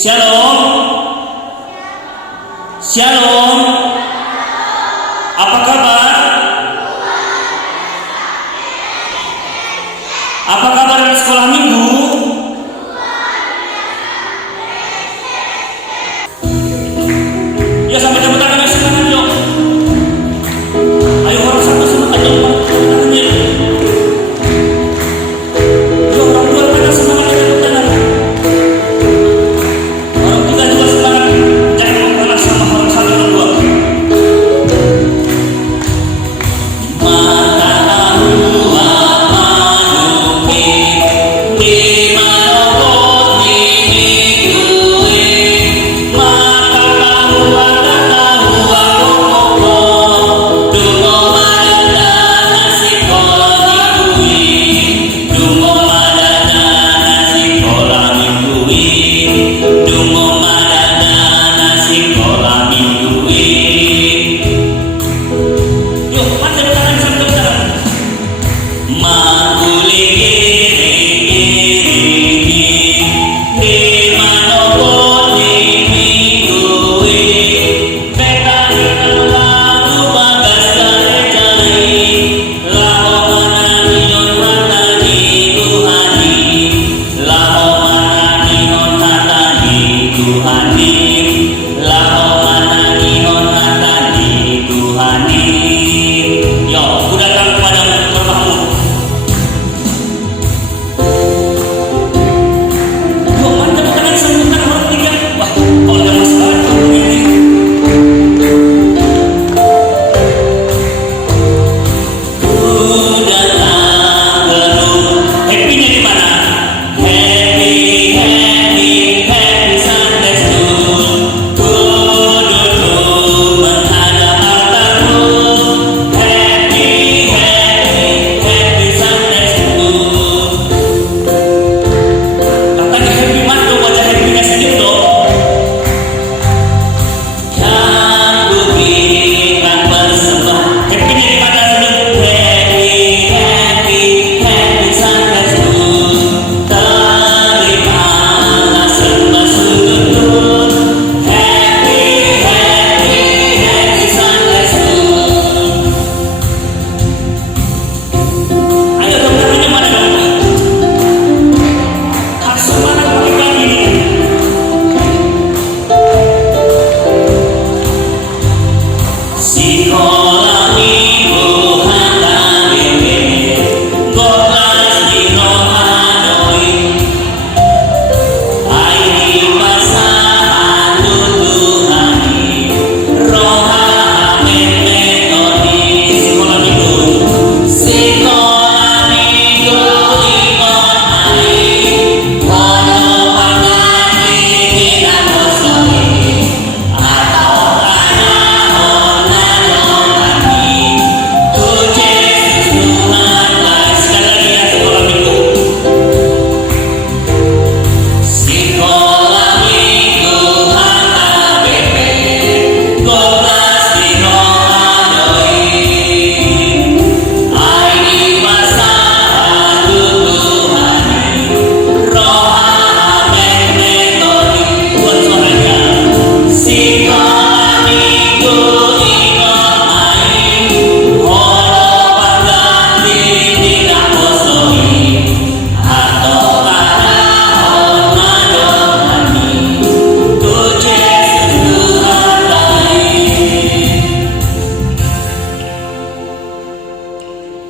Shalom. Shalom. Apa kabar? Apa kabar di sekolah minggu? Ya, sampai tepuk tangan yang semangat yuk. Ayo orang satu semangat yuk, tepuk tangannya. Yuk orang dua mana semangat tepuk tangan. Orang tiga juga semangat. Jangan kalah sama orang satu orang dua.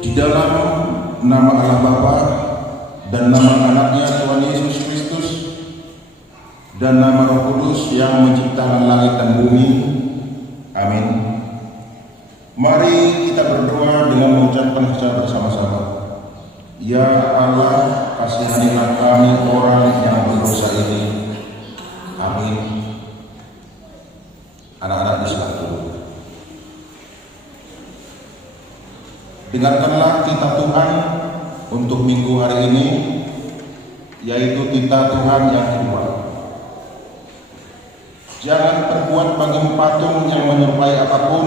Di dalam nama Allah Bapa dan nama anaknya Tuhan Yesus Kristus dan nama Roh Kudus yang menciptakan langit dan bumi. Amin. Mari kita berdoa dengan mengucapkan secara bersama-sama. Ya Allah, kasihanilah kami orang yang berdosa ini. Amin. Anak-anak disilakan dulu. Dengarkanlah kita Tuhan untuk minggu hari ini, yaitu kita Tuhan yang kedua. Jangan perbuat bagi patung yang menyerupai apapun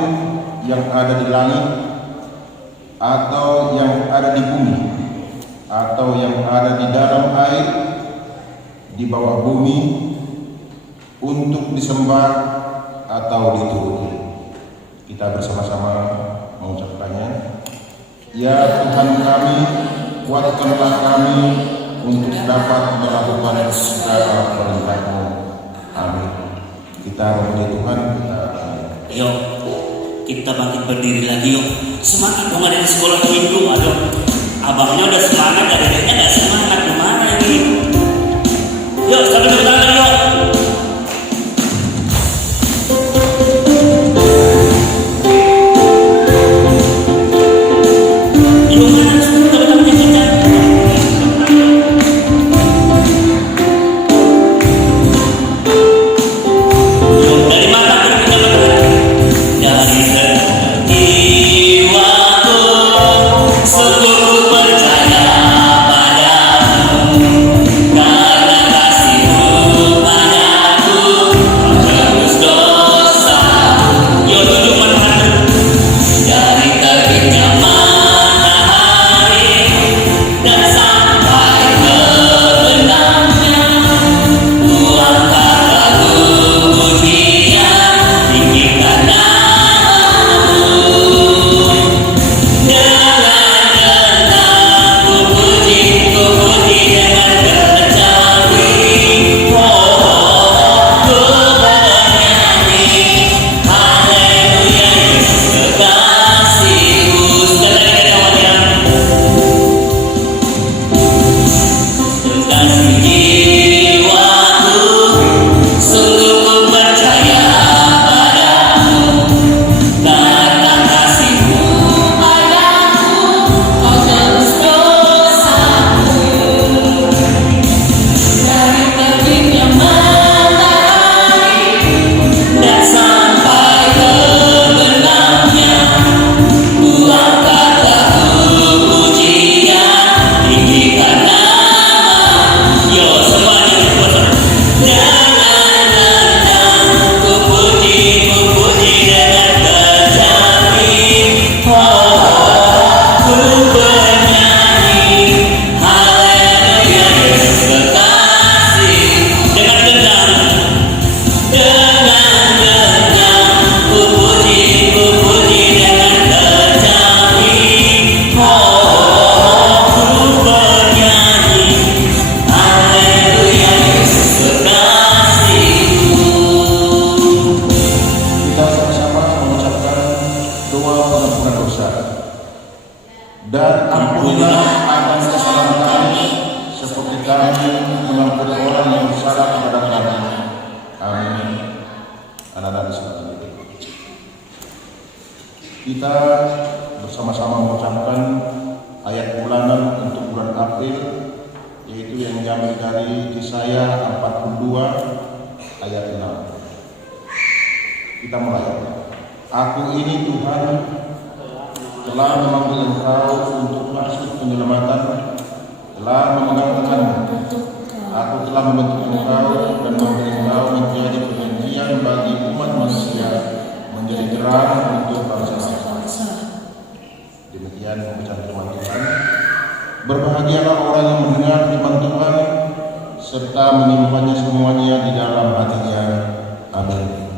yang ada di langit, atau yang ada di bumi, atau yang ada di dalam air, di bawah bumi, untuk disembah atau dituruti. Kita bersama-sama mengucapkannya. Ya Tuhan kami, kuatkanlah kami untuk dapat melakukan segala perintah-Mu. Amin. Kita memuji Tuhan. Yuk, kita bangkit berdiri lagi yuk. Semangat dong ada di sekolah minggu. Aduh, abangnya udah semangat, adiknya nggak semangat. Gimana ini? Yuk, sambil bertangan yuk. Dan ampunilah akan kesalahan kami, seperti kami mengampuni orang yang bersalah kepada kami. Amin. Anak-anak sekalian, kita bersama-sama mengucapkan ayat bulanan untuk bulan April, yaitu yang diambil dari Yesaya 42 ayat 6. Kita mulai. Aku ini Tuhan telah memanggil engkau untuk maksud penyelamatan, telah memegangkanmu. Aku telah membentuk engkau dan memberi engkau menjadi penyajian bagi umat manusia, menjadi terang untuk bangsa-bangsa. Demikian pembacaan firman Tuhan. Berbahagialah orang yang mendengar firman Tuhan serta menyimpannya semuanya di dalam hatinya. Amin.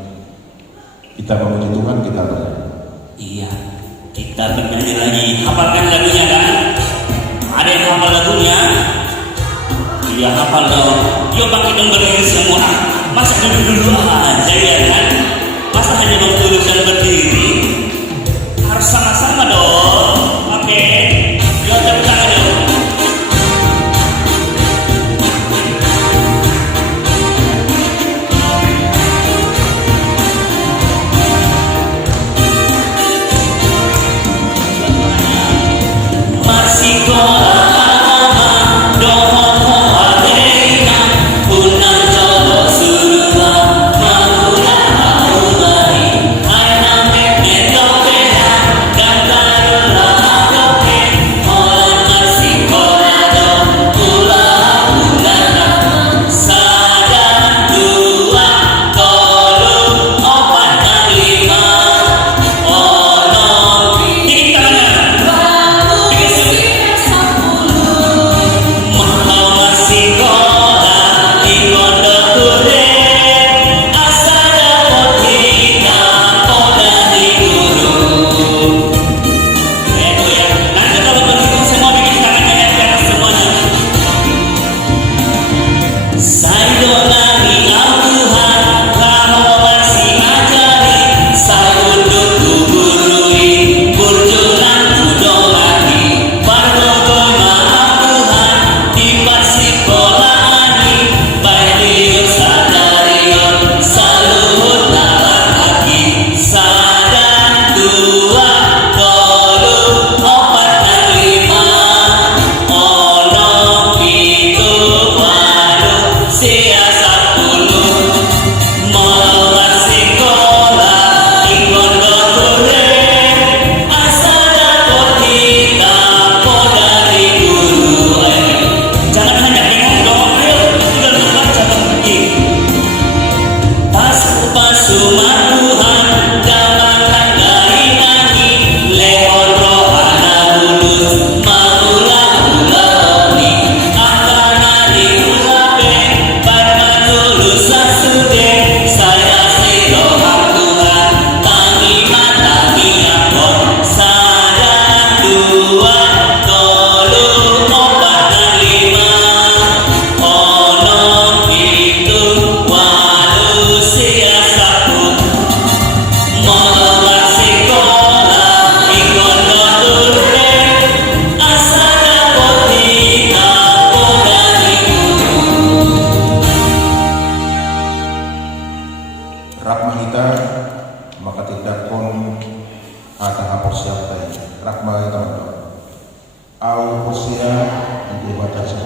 Kita memuji Tuhan, kita berdoa. Iya, kita bernyanyi lagi. Hafalkan lagunya kan? Ada yang hafal lagunya? Iya, hafal dong. Yuk bangkit dong berdiri semua. Masa duduk-duduk aja ya kan? Masa hanya duduk dan berdiri? Harus sama-sama dong. Oke, yuk tepuk tangan dong. Dan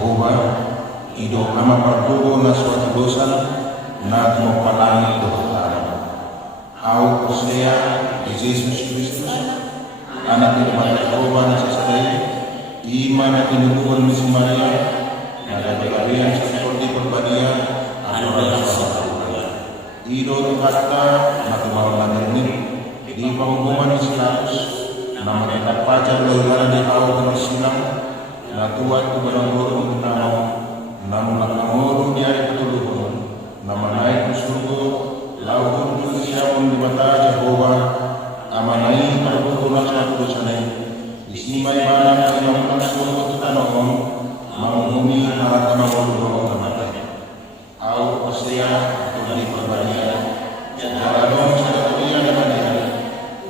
Jehovah, ido ama pardugo na suatu dosa na tumapalangi do Tuhan. Au Hosea di Yesus Kristus, anak dari Jehovah na sasadai, iman na tinubuhan ni si Maria, na nagagarian sa seperti perbadian, anugerah sa Tuhan. Ido tukata na tumawalan ni di pengumuman ni Silatus, na magandang pacar lalaran di awal ng silang, na tuwan ko barang gurong namaw, na mulang namoro di ay patulungan, na manay kong surgo, laukon ko siya mong dimata Jehovah, amanay parbukulang sa tulosanay, isimay manang ay namulang surgo tutanong, mamumuni harap na mamulong kamatay. Aw Hosea tuli perbanian, jalanong sa katulian na kanian,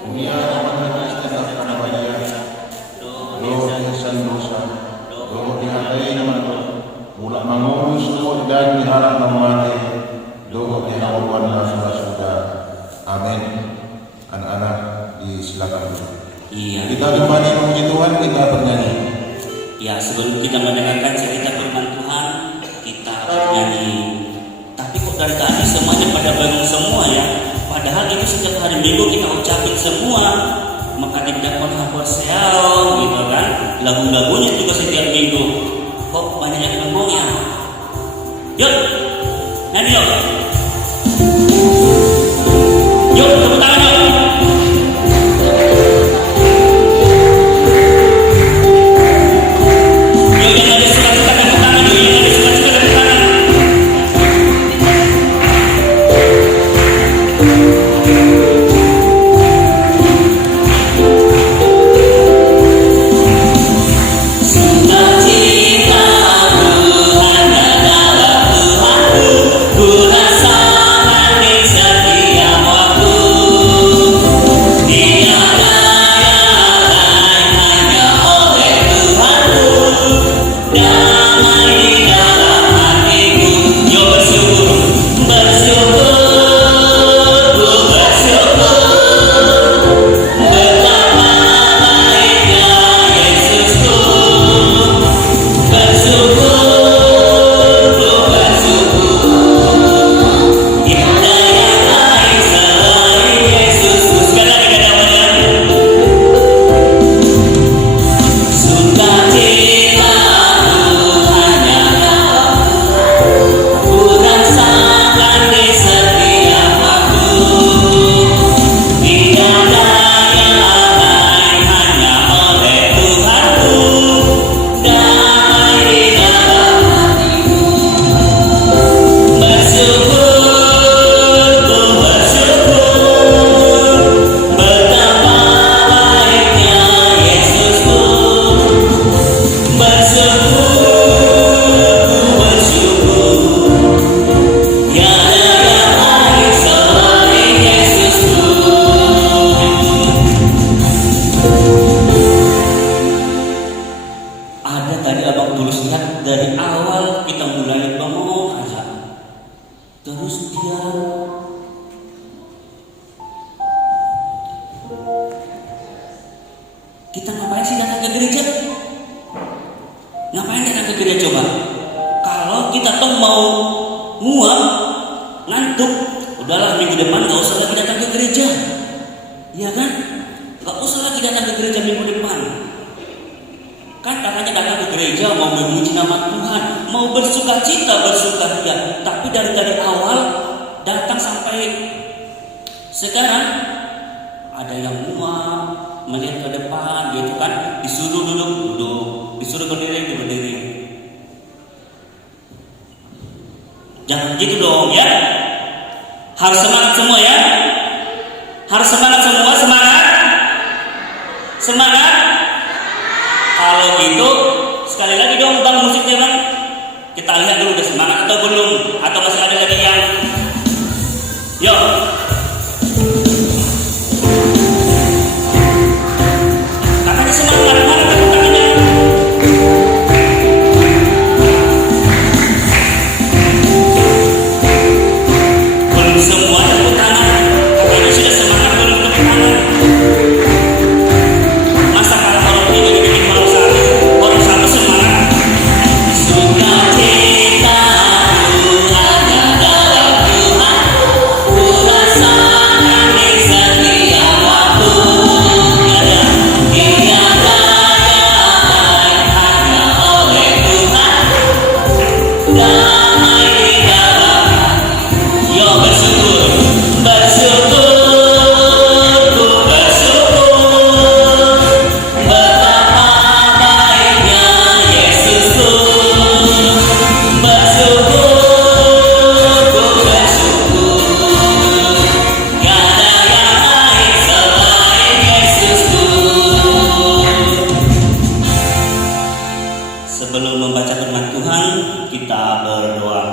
umiya ang pagkakastan at kanabanian, do kesan dosa, do dihatai naman do, mula mangurus do dan diharap ng mati, do dihawan na sudah. Amin. Anak-anak disilakan. Iya. Kita kembali memuji Tuhan, kita bernyanyi. Ya, sebelum kita mendengarkan cerita firman Tuhan, kita bernyanyi. Tapi kok dari tadi semuanya pada bangun semua ya? Padahal itu setiap hari Minggu kita ucapin semua. Maka tidak pernah berseau gitu kan? Lagu-lagunya juga setiap minggu. Kok banyak yang ngomongnya? Yuk, nyanyi yuk. Yuk, tepuk tangan yuk. Kita ngapain sih datang ke gereja? Ngapain datang ke gereja coba? Kalau kita toh mau nguap, ngantuk, udahlah minggu depan gak usah lagi datang ke gereja. Iya kan? Gak usah lagi datang ke gereja minggu depan. Kan katanya datang ke gereja mau memuji nama Tuhan, mau bersuka cita, bersuka ria. Tapi dari awal datang sampai sekarang ada yang nguap, melihat ke depan gitu kan, disuruh duduk, disuruh berdiri. Jangan gitu dong ya. Harus semangat semua ya. Harus semangat semua, semangat. Kalau gitu sekali lagi dong bang musiknya bang. Kita lihat dulu udah semangat atau belum, atau masih ada lagi yang yo. Katanya semangat, mana tepuk tangannya? Belum semua tepuk tangan. Katanya sudah semangat belum tepuk tangan. Masa kalau orang ini bikin orang satu semangat. Kita berdoa.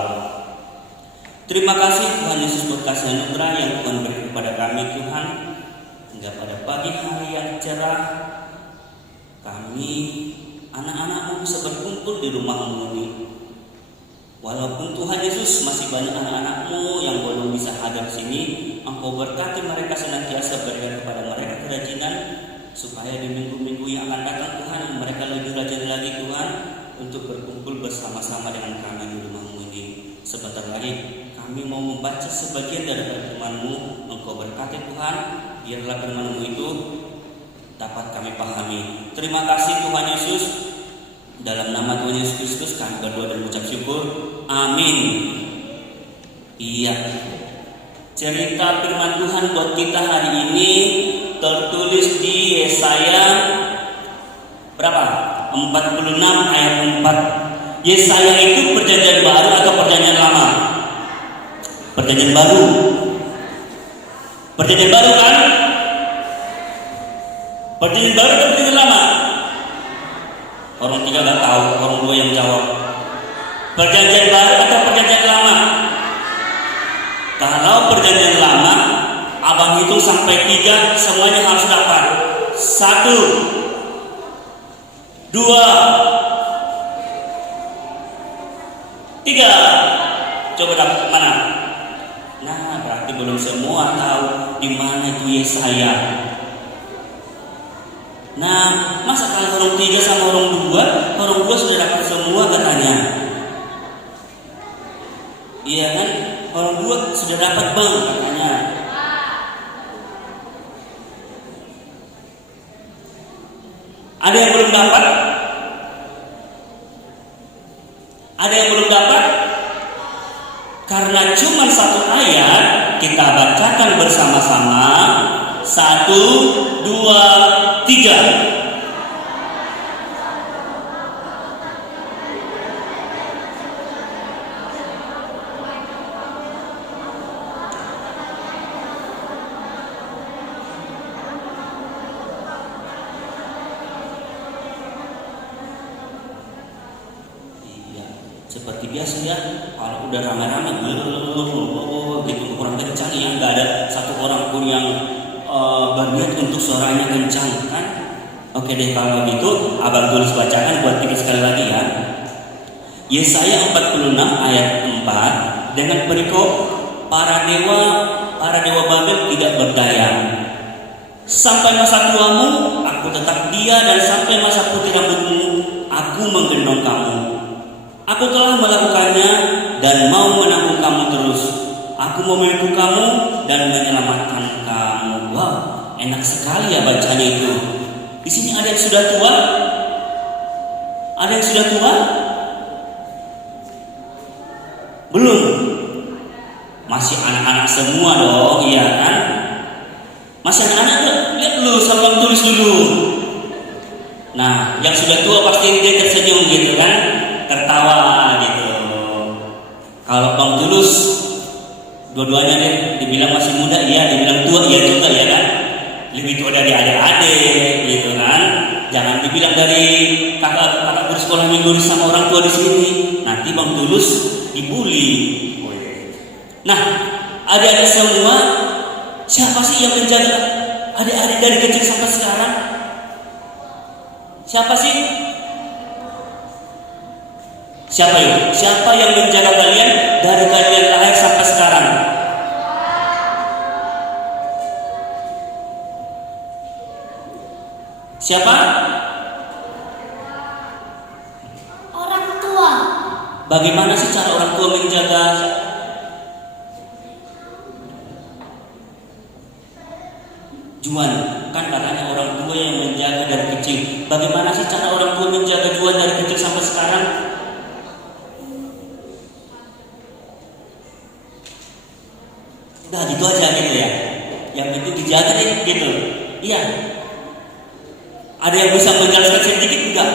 Terima kasih Tuhan Yesus buat kasih anugerah yang Tuhan beri kepada kami Tuhan, hingga pada pagi hari yang cerah kami anak-anak-Mu bisa berkumpul di rumah-Mu ini. Walaupun Tuhan Yesus masih banyak anak-anak-Mu yang belum bisa hadir sini, Engkau berkati mereka senantiasa, berikan kepada mereka kerajinan supaya di minggu-minggu yang akan datang Tuhan mereka lebih rajin lagi Tuhan untuk berkumpul bersama-sama dengan kami di rumah-Mu ini. Sebentar lagi kami mau membaca sebagian dari firman-Mu. Engkau berkati Tuhan, biarlah firman-Mu itu dapat kami pahami. Terima kasih Tuhan Yesus. Dalam nama Tuhan Yesus Kristus kami berdoa dan mengucap syukur. Amin. Iya. Cerita firman Tuhan buat kita hari ini tertulis di Yesaya berapa? 46 ayat 4. Yesaya itu perjanjian baru atau perjanjian lama? Perjanjian baru. Perjanjian baru kan? Perjanjian baru atau perjanjian lama? Orang tiga nggak tahu, orang dua yang jawab. Perjanjian baru atau perjanjian lama? Kalau perjanjian lama, abang hitung sampai 3, semuanya harus dapat. 1, 2, 3. Coba dapat mana? Nah, berarti belum semua tahu di mana itu Yesaya. Nah, masa kalau orang 3 sama orang 2 sudah dapat semua katanya. Iya kan? Orang 2 sudah dapat bang katanya. Ada yang belum dapat? Ada yang belum dapat? Karena cuma 1 ayat kita bacakan bersama-sama. 1, 2, 3. Seperti biasa ya, kalau udah ramai-ramai gitu kurang kencang ya, nggak ada satu orang pun yang berniat untuk suaranya kencang kan. Oke deh, kalau gitu abang tulis bacakan buat kita sekali lagi ya. Yesaya 46 ayat 4 dengan perikop para dewa Babel tidak berdaya. Sampai masa tuamu aku tetap dia, dan sampai masa putih rambutmu aku menggendong kamu. Aku telah melakukannya dan mau menanggung kamu terus. Aku memiliki kamu dan menyelamatkan kamu. Wow, enak sekali ya bacanya itu. Di sini ada yang sudah tua? Ada yang sudah tua? Belum. Masih anak-anak semua dong, iya kan? Masih anak-anak, lihat dulu, sama tulis dulu. Nah, yang sudah tua pasti dia tersenyum gitu kan? Tertawa gitu. Kalau Bang Tulus dua-duanya deh, dibilang masih muda iya, dibilang tua iya juga ya kan. Lebih tua dari adik-adik gitu kan. Jangan dibilang dari kakak bersekolah minggu sama orang tua di sini. Nanti Bang Tulus dibully. Nah, adik-adik semua, siapa sih yang menjaga adik-adik dari kecil sampai sekarang? Siapa sih? Siapa yuk? Siapa yang menjaga kalian dari kalian lahir sampai sekarang? Siapa? Orang tua. Bagaimana sih cara orang tua menjaga? Juan, kan katanya orang tua yang menjaga dari kecil. Bagaimana sih cara orang tua menjaga Juan dari kecil sampai sekarang? Udah gitu aja gitu ya. Yang itu dijaga deh gitu. Iya. Ada yang bisa menjelaskan sedikit enggak?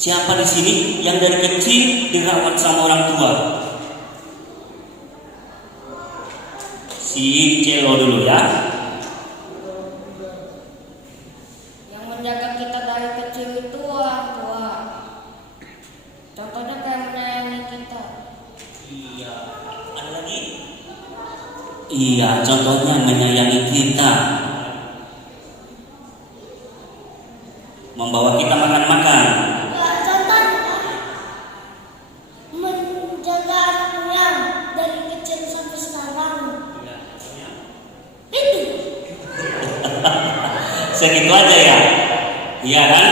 Siapa di sini yang dari kecil dirawat sama orang tua? Si Celo dulu ya. Yang menjaga kita dari kecil itu orang tua. Contohnya Iya, contohnya menyayangi kita, membawa kita makan-makan. Contohnya menjaga anaknya dari kecil sampai sekarang. Itu. Segitu aja ya. Iya kan?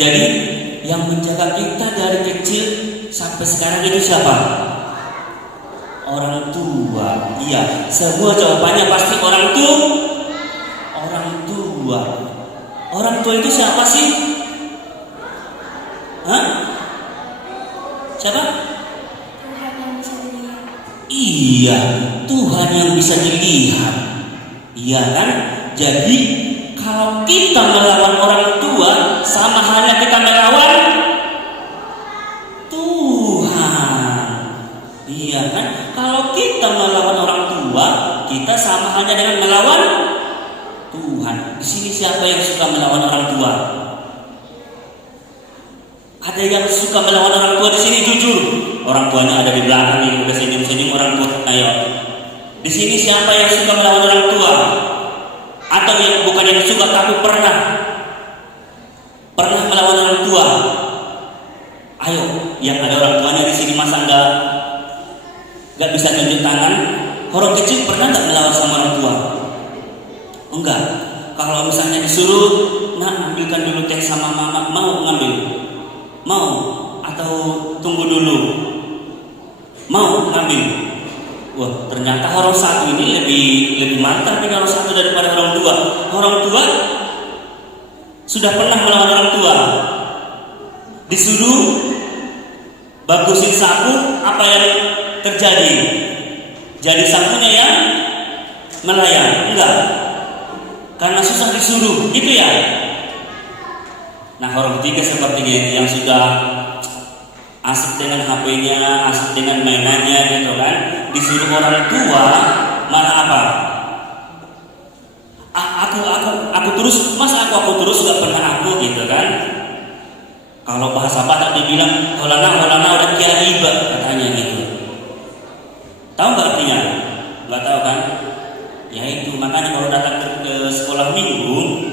Jadi yang menjaga kita dari kecil sampai sekarang itu siapa? Orang tua. Iya, semua jawabannya pasti orang tua. Orang tua. Orang tua itu siapa sih? Hah? Siapa? Tuhan yang bisa dilihat. Iya, Tuhan yang bisa dilihat. Iya kan? Jadi kalau kita melawan orang tua, sama halnya kita melawan Tuhan. Iya kan? Kalau kita melawan orang tua, kita sama halnya dengan melawan Tuhan. Di sini siapa yang suka melawan orang tua? Ada yang suka melawan orang tua di sini, jujur. Orang tuanya ada di belakang nih, udah senyum-senyum orang tua. Ayo. Di sini siapa yang suka melawan orang tua? Atau yang bukan yang suka tapi pernah melawan orang tua? Ayo, yang ada orang tuanya di sini masa nggak bisa tunjuk tangan? Orang kecil pernah nggak melawan sama orang tua? Enggak. Kalau misalnya disuruh, nak ambilkan dulu teh sama mama, mau ngambil? Mau? Atau tunggu dulu? Mau ngambil? Wah, ternyata orang satu ini lebih mantap nih orang satu daripada orang tua. Orang tua sudah pernah melawan orang tua. Disuruh bagusin sapu, apa yang terjadi? Jadi sapunya yang melayang? Enggak. Karena susah disuruh, gitu ya. Nah, orang ketiga sepertinya yang sudah asik dengan HP-nya, asik dengan mainannya gitu kan. Disuruh orang tua malah apa? Aku terus, masa aku terus gak pernah aku gitu kan. Kalau bahasa Batak dibilang holana udah kiaiba katanya gitu. Tahu gak artinya? Gak tahu kan? Ya itu, makanya kalau datang ke sekolah minggu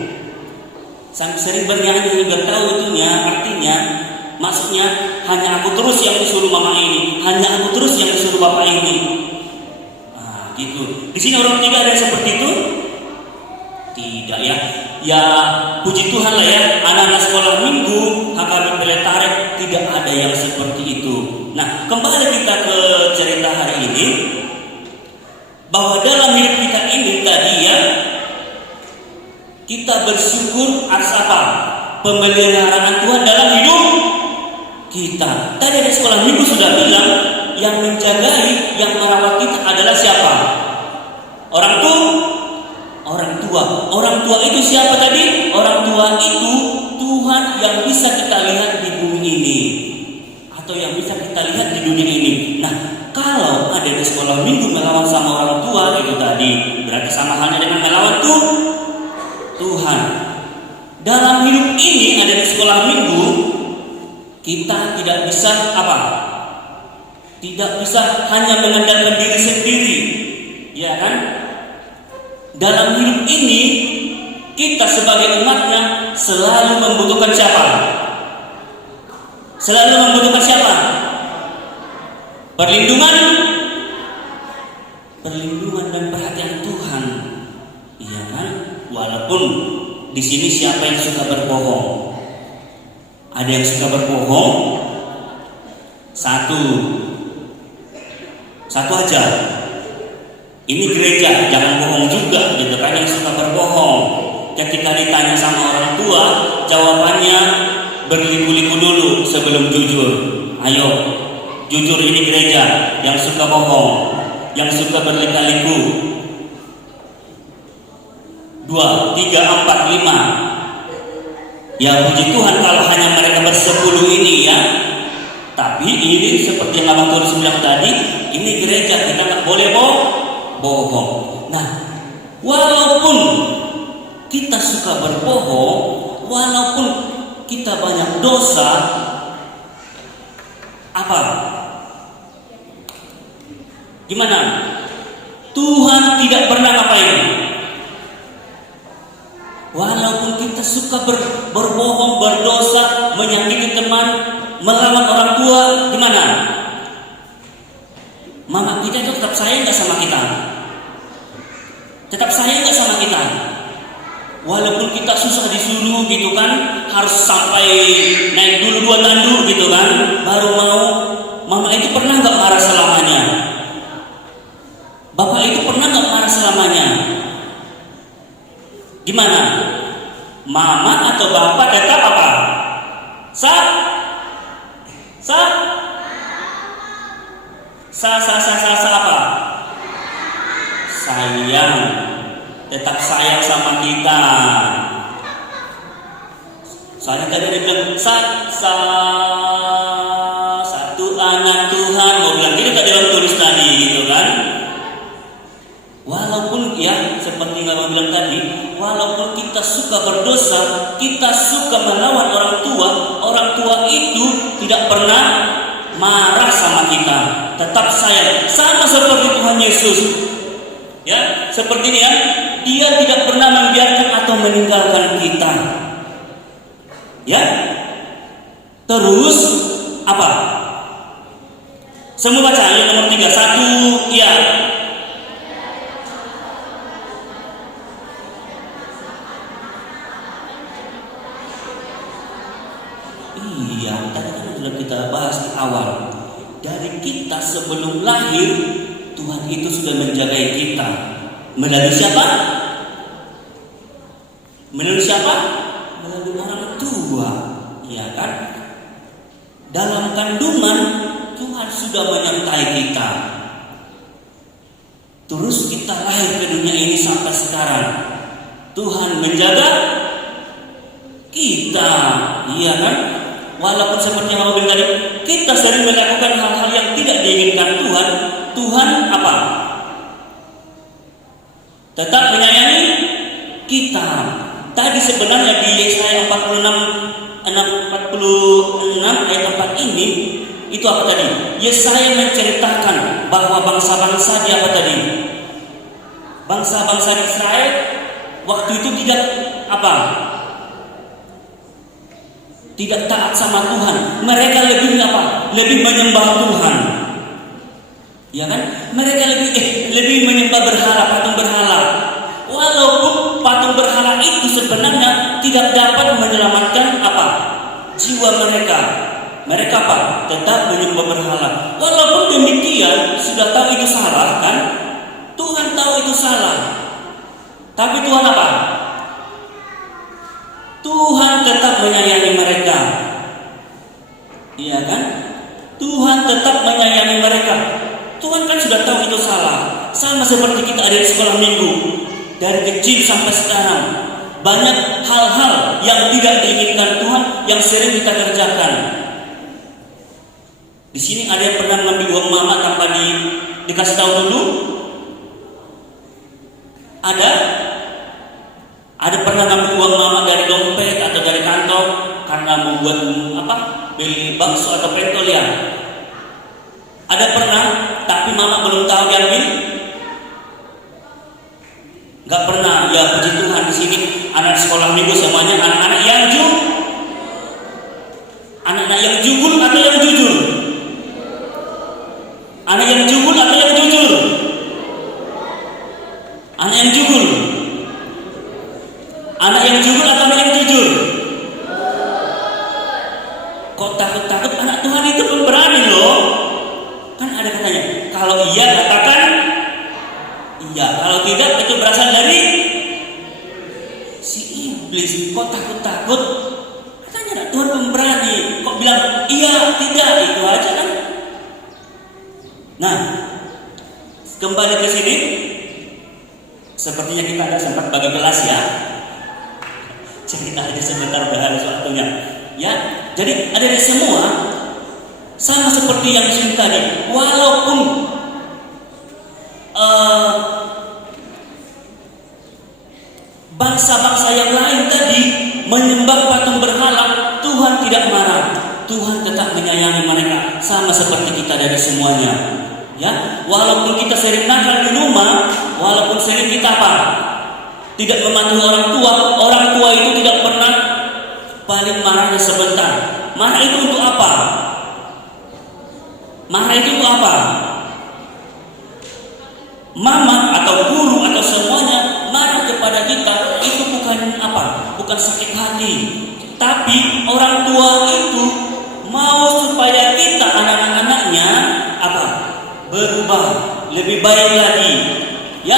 sering bernyanyi, gak tahu itunya artinya. Maksudnya hanya aku terus yang disuruh mama ini, hanya aku terus yang disuruh bapak ini. Nah, gitu. Di sini orang tiga ada yang seperti itu? Tidak ya. Ya puji Tuhan lah ya, anak-anak sekolah minggu HKB Peletarik tidak ada yang seperti itu. Nah, kembali kita ke cerita hari ini, bahwa dalam hidup kita ini tadi ya, kita bersyukur atas apa? Pemeliharaan Tuhan dalam hidup kita. Tadi di sekolah minggu sudah bilang, yang menjagai, yang merawat kita adalah siapa? Orang tua. Orang tua itu siapa tadi? Orang tua itu Tuhan yang bisa kita lihat di bumi ini, atau yang bisa kita lihat di dunia ini. Nah, kalau ada di sekolah minggu melawan sama orang tua itu tadi, berarti sama halnya dengan melawan Tuhan. Dalam hidup ini ada di sekolah minggu, kita tidak bisa apa? Tidak bisa hanya mengandalkan diri sendiri, ya kan? Dalam hidup ini kita sebagai umatnya selalu membutuhkan siapa? Selalu membutuhkan siapa? Perlindungan dan perhatian Tuhan, iya kan? Walaupun di sini siapa yang suka berbohong? Ada yang suka berbohong? Satu aja. Ini gereja, jangan bohong juga gitu kan, yang suka berbohong. Ketika ditanya sama orang tua, jawabannya berliku-liku dulu sebelum jujur. Ayo, jujur, ini gereja. Yang suka bohong, yang suka berlika-liku. 2, 3, 4, 5. Ya puji Tuhan kalau hanya mereka bersepuluh ini ya. Tapi ini seperti yang Abang Turis bilang tadi, ini gereja, kita nggak boleh bohong. Nah, walaupun kita suka berbohong, walaupun kita banyak dosa, apa? Gimana? Tuhan tidak pernah ngapain? Walaupun kita suka berbohong, berdosa, menyakiti teman, melawan orang tua, gimana? Mama kita itu tetap sayang nggak sama kita? Tetap sayang nggak sama kita? Walaupun kita susah disuruh gitu kan, harus sampai naik dulu 2 tanduk gitu kan, baru mau. Mama itu pernah nggak marah selamanya? Bapak itu pernah nggak marah selamanya? Gimana? Mama atau bapak tetap apa? Sa apa? Sayang. Tetap sayang sama kita. Soalnya tadi dia bilang satu anak Tuhan, mau bilang gitu tak dalam tulis tadi gitu kan. Walaupun ya seperti yang bilang tadi, walaupun kita suka berdosa, kita suka melawan orang tua itu tidak pernah marah sama kita, tetap sayang, sama seperti Tuhan Yesus. Ya, seperti ini ya, Dia tidak pernah membiarkan atau meninggalkan kita. Ya, terus apa? Semua baca ayat nomor 3, 1, ya. Iya, tadi kan sudah kita bahas di awal. Dari kita sebelum lahir, Tuhan itu sudah menjaga kita. Melalui siapa? Melalui siapa? Melalui orang tua, ya kan? Dalam kandungan Tuhan sudah menyertai kita. Terus kita lahir ke dunia ini sampai sekarang. Tuhan menjaga kita, iya kan? Walaupun seperti yang aku bilang tadi, kita sering melakukan hal-hal yang tidak diinginkan Tuhan. Tuhan apa? Tetap menyayangi kita. Tadi sebenarnya di Yesaya 46 ayat 4 ini, itu apa tadi? Yesaya menceritakan bahwa bangsa-bangsa dia apa tadi? Bangsa-bangsa Israel waktu itu tidak apa? Tidak taat sama Tuhan. Mereka lebih apa? Lebih menyembah Tuhan. Ya kan? Mereka lebih menyembah berhala, patung berhala. Walaupun patung berhala itu sebenarnya tidak dapat menyelamatkan apa? Jiwa mereka. Mereka apa? Tetap menyembah berhala. Walaupun demikian, sudah tahu itu salah kan? Tuhan tahu itu salah. Tapi Tuhan apa? Tuhan tetap menyayangi mereka. Iya kan? Tuhan tetap menyayangi mereka. Tuhan kan sudah tahu itu salah. Sama seperti kita ada di sekolah minggu. Dari kecil sampai sekarang, banyak hal-hal yang tidak diinginkan Tuhan yang sering kita kerjakan. Di sini ada yang pernah ngambil uang mama tanpa dikasih tahu dulu? Ada pernah ngambil uang mama dari dompet atau dari kantong karena membuat apa? Beli bakso atau pentol ya? Ada pernah, tapi mama belum tahu diambil? Gak pernah. Ya puji Tuhan, di sini anak sekolah minggu semuanya anak-anak yang anak-anak yang jujur atau yang jujur? Anak yang jujur atau yang jujur? Anak yang jujur. Anak yang jujur atau anak yang jujur? Kok takut-takut? Anak Tuhan itu pemberani loh. Kan ada katanya, kalau iya katakan iya, kalau tidak itu berasal dari si iblis. Kok takut-takut? Katanya anak Tuhan pemberani. Kok bilang iya, tidak, itu aja kan? Nah, kembali ke sini. Sepertinya kita ada sempat bagi kelas ya. Cerita aja sebentar, udah habis waktunya. Ya, jadi ada semua sama seperti yang disini tadi. Walaupun bangsa-bangsa yang lain tadi menyembah patung berhala, Tuhan tidak marah. Tuhan tetap menyayangi mereka, sama seperti kita dari semuanya. Ya, walaupun kita sering nakal di rumah, walaupun sering kita apa? Tidak mematuhi orang tua itu tidak pernah paling marahnya sebentar. Marah itu untuk apa? Marah itu untuk apa? Mama atau guru atau semuanya marah kepada kita itu bukan apa? Bukan sakit hati. Tapi orang tua itu mau supaya kita anak-anaknya apa? Berubah, lebih baik lagi. Ya,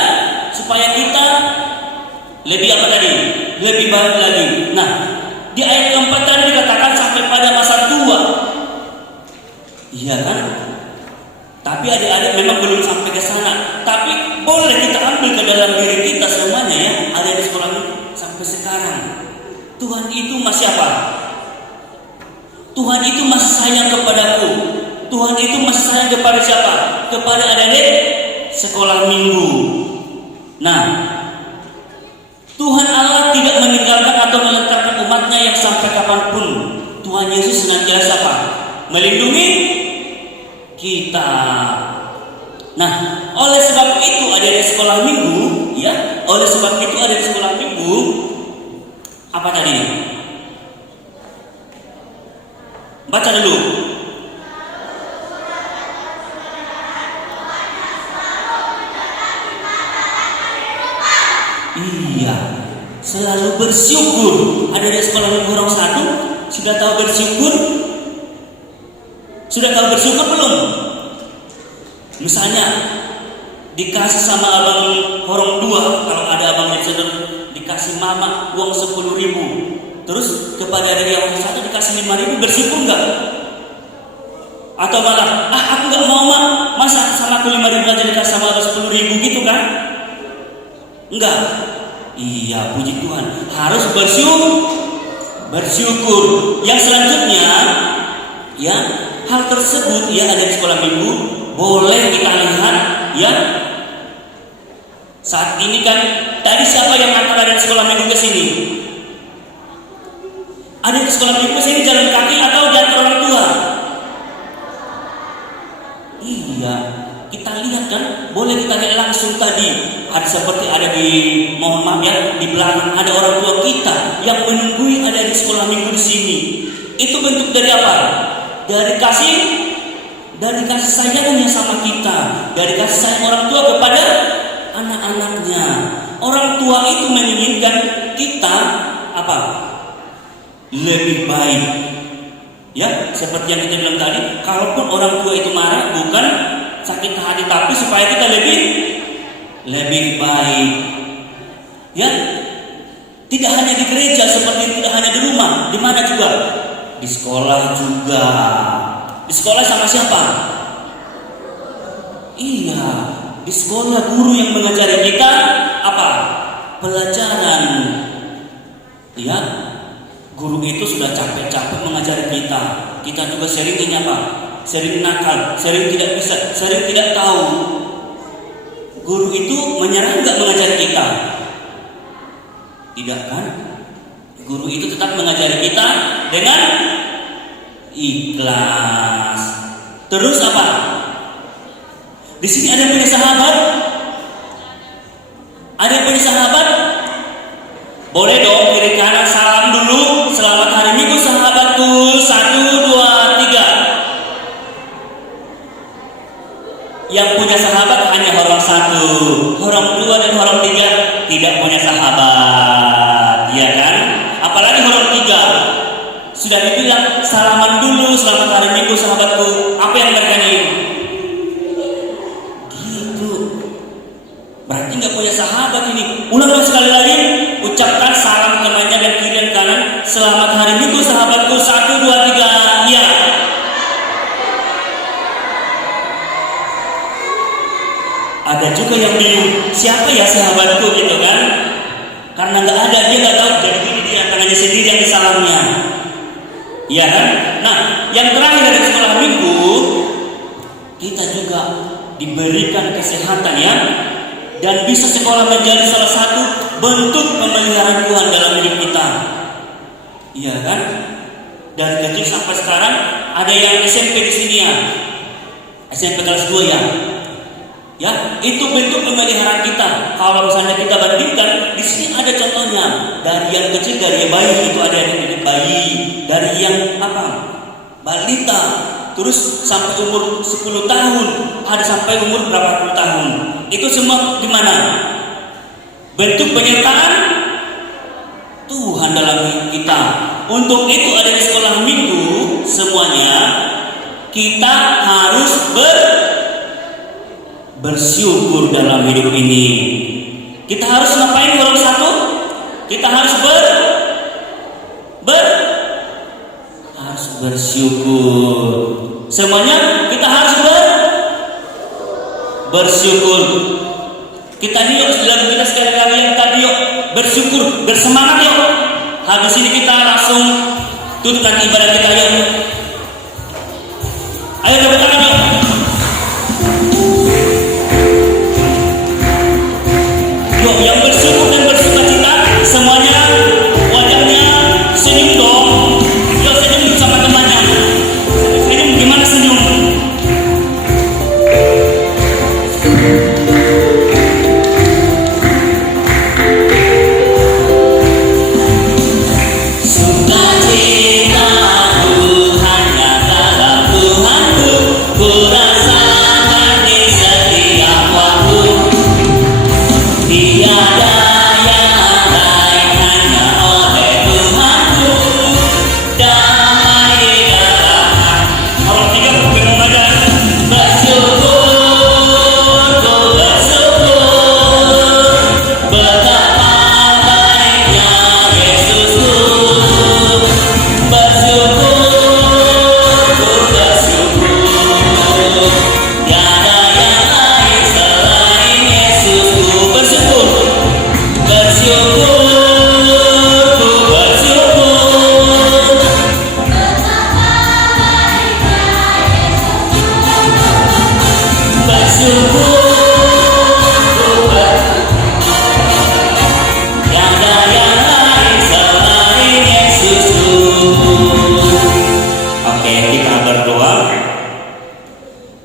supaya kita lebih apa tadi? Lebih baik lagi. Nah, di ayat keempat tadi dikatakan sampai pada masa tua. Iya kan? Tapi adik-adik memang belum sampai ke sana. Tapi boleh kita ambil ke dalam diri kita semuanya ya. Ada di sekolah ini sampai sekarang. Tuhan itu masih apa? Tuhan itu masih sayang kepadaku. Tuhan itu masih sayang kepada siapa? Kepada adik-adik sekolah minggu. Nah, Tuhan Allah tidak meninggalkan atau melentarkan umatnya yang sampai kapanpun. Tuhan Yesus senantiasa apa? Melindungi kita. Nah, oleh sebab itu ada di sekolah minggu, ya. Oleh sebab itu ada di sekolah minggu. Apa tadi? Baca dulu. Iya, selalu bersyukur. Ada di sekolah minggu orang 1 sudah tahu bersyukur? Sudah tahu bersyukur belum? Misalnya dikasih sama abang orang 2, kalau ada abang yang sedang dikasih mama uang 10.000, terus kepada adik yang 1 dikasih 5.000, bersyukur enggak? Atau malah aku enggak mau masa sama aku 5.000 aja dikasih sama abang 10.000 gitu kan? Enggak. Iya, puji Tuhan, harus bersyukur. Yang selanjutnya ya, hal tersebut ya ada di sekolah minggu boleh kita lihat ya. Saat ini kan tadi siapa yang antar ada di sekolah minggu ke sini? Ada di sekolah minggu ke sini jalan kaki atau diantar orang tua? Iya, kita lihat kan, boleh kita lihat langsung tadi. Ada seperti ada di, mohon maaf ya, di belakang ada orang tua kita yang menunggui ada di sekolah minggu di sini. Itu bentuk dari apa? Dari kasih sayangnya sama kita, dari kasih sayang orang tua kepada anak-anaknya. Orang tua itu menginginkan kita apa? Lebih baik. Ya, seperti yang kita bilang tadi, kalaupun orang tua itu marah bukan sakit hati, tapi supaya kita lebih baik. Ya, tidak hanya di gereja, seperti tidak hanya di rumah, di mana juga? Di sekolah juga. Di sekolah sama siapa? Iya, di sekolah guru yang mengajari kita apa? Pelajaran. Ya, guru itu sudah capek-capek mengajari kita. Kita juga sering ini apa? Sering nakal, sering tidak bisa, sering tidak tahu. Guru itu menyerah nggak mengajari kita? Tidak kan? Guru itu tetap mengajari kita dengan ikhlas. Terus apa? Di sini ada yang punya sahabat? Ada yang punya sahabat? Boleh dong kiri kanan salam dulu. Selamat hari Minggu sahabatku. 1, 2, 3. Yang punya sahabat hanya orang 1, orang 2 dan orang 3 tidak punya sahabat, ya kan? Apalagi orang 3 sudah dibilang salaman dulu, selamat hari Minggu sahabatku. Apa yang mereka ini? Gitu. Berarti nggak punya sahabat ini. Ulang sekali lagi, ucapkan salam temannya dan kiri dan kanan. Selamat hari Minggu sahabatku. 1, 2, 3, ya. Ada juga yang bingung, siapa ya sahabatku gitu kan? Karena nggak ada, dia nggak tahu. Jadi dia tangannya sendiri yang disalamnya, iya kan? Nah, yang terakhir dari sekolah minggu, kita juga diberikan kesehatan ya, dan bisa sekolah menjadi salah satu bentuk pemeliharaan Tuhan dalam hidup kita, iya kan? Dari kecil sampai sekarang ada yang SMP di sini ya, SMP kelas 2 ya. Ya, itu bentuk pemeliharaan kita. Kalau misalnya kita bandingkan, di sini ada contohnya. Dari yang kecil, dari yang bayi itu ada yang dididik bayi, dari yang balita, terus sampai umur 10 tahun, ada sampai umur berapa puluh tahun. Itu semua di mana? Bentuk penyertaan Tuhan dalam hidup kita. Untuk itu ada di sekolah minggu semuanya kita harus bersyukur dalam hidup ini. Kita harus ngapain kalau satu? Kita harus harus bersyukur. Semuanya kita harus bersyukur. Kita yuk dalam kita sekali lagi yang tadi yuk bersyukur, bersemangat yuk. Habis ini kita langsung tutupkan ibadah kita yuk. Ayo tepuk tangan yuk. Yuk yang bersyukur dan bersukacita semuanya wajahnya senyum dong. Yuk senyum sama temannya. Senyum gimana senyum?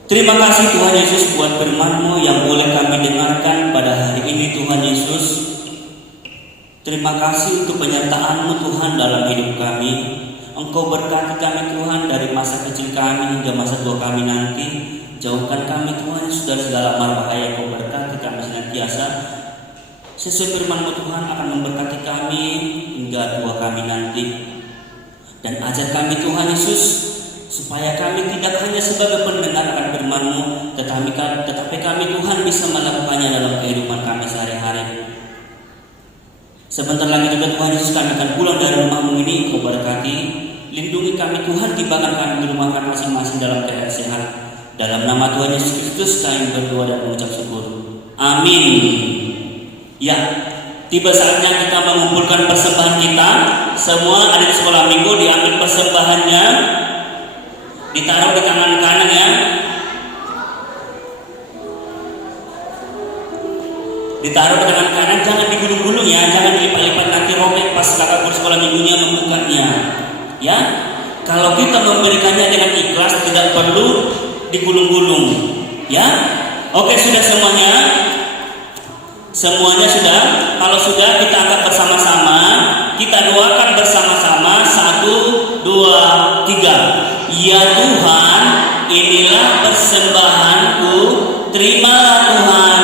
Terima kasih Tuhan Yesus buat firman-Mu yang boleh kami dengarkan pada hari ini Tuhan Yesus. Terima kasih untuk penyertaan-Mu Tuhan dalam hidup kami. Engkau berkati kami Tuhan dari masa kecil kami hingga masa tua kami nanti. Jauhkan kami Tuhan Yesus dari segala mara bahaya. Engkau berkati kami senantiasa. Sesuai firman-Mu Tuhan akan memberkati kami hingga tua kami nanti. Dan ajar kami Tuhan Yesus supaya kami tidak hanya sebagai pendengar akan firman-Mu, tetapi kami Tuhan bisa melakukannya dalam kehidupan kami sehari-hari. Sebentar lagi juga Tuhan Yesus kami akan pulang dari rumah-Mu ini. Engkau berkati, lindungi kami Tuhan, tibakan kami di rumah kami masing-masing dalam keadaan sehat. Dalam nama Tuhan Yesus Kristus kami berdoa dan mengucap syukur. Amin. Ya, tiba saatnya kita mengumpulkan persembahan kita. Semua ada di sekolah minggu, diambil persembahannya, ditaruh di tangan kanan ya. Ditaruh di tangan kanan, jangan digulung-gulung ya, jangan dilipat-lipat nanti robek pas kakak guru sekolah minggunya membukanya. Ya, kalau kita memberikannya dengan ikhlas tidak perlu digulung-gulung. Ya, oke sudah semuanya. Semuanya sudah. Kalau sudah kita angkat bersama-sama, kita doakan bersama-sama 1, 2, 3. Ya Tuhan, inilah persembahanku, terimalah Tuhan.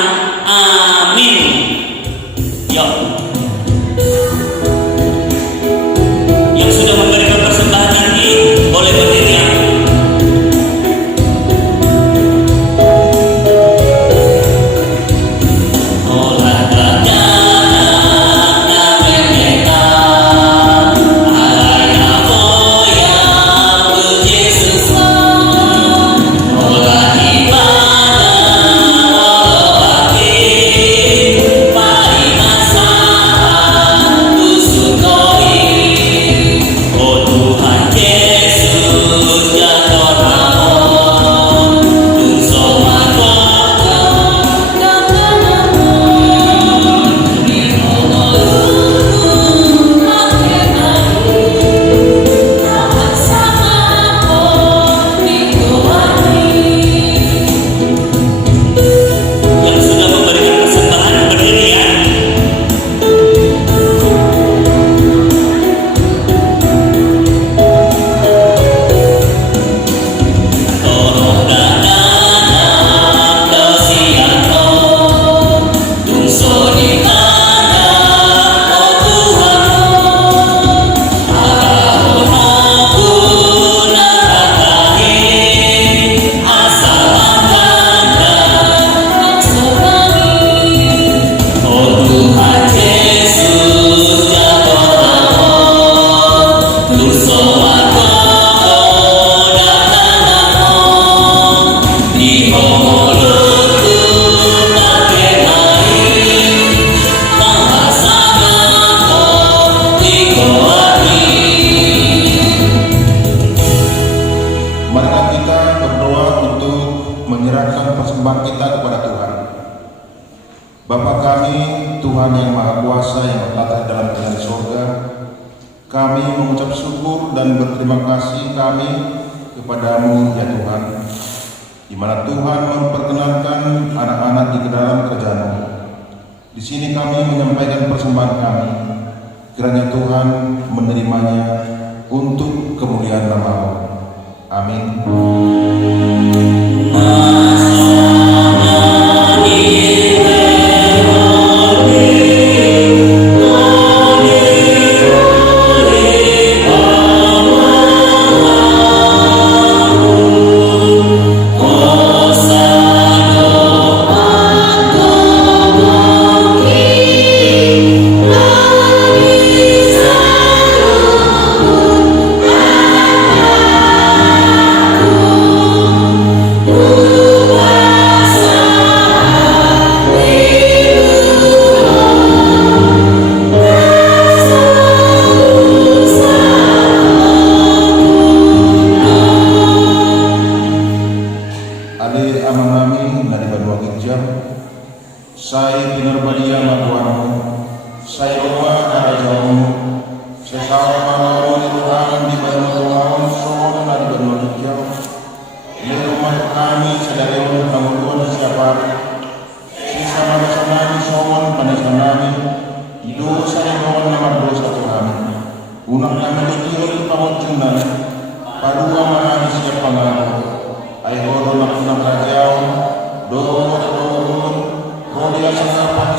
Amin. Yuk. Yang sudah memberikan persembahan nanti boleh berdiri ya. Olah di mana menyerahkan persembahan kita kepada Tuhan. Bapa kami, Tuhan yang Maha Kuasa yang bertata dalam kerajaan surga, kami mengucap syukur dan berterima kasih kami kepadamu ya Tuhan, di mana Tuhan memperkenankan anak-anak di dalam kerajaan-Mu. Di sini kami menyampaikan persembahan kami, kiranya Tuhan menerimanya untuk kemuliaan nama-Mu. Amin. Saya pinarbadia mabuanmu, saya rumah karajamu, saya sama malu di Tuhan di bawah Tuhan, semua di bawah hijau. Di rumah kami sedang bangun siapa? Sisa manusia semua pada sanami, hidup saya bawa nama dosa Tuhan. Unak kami dikirim pamutunan, padua mana siapa ngaku? Ayo nak kajau, doa. Dia sangat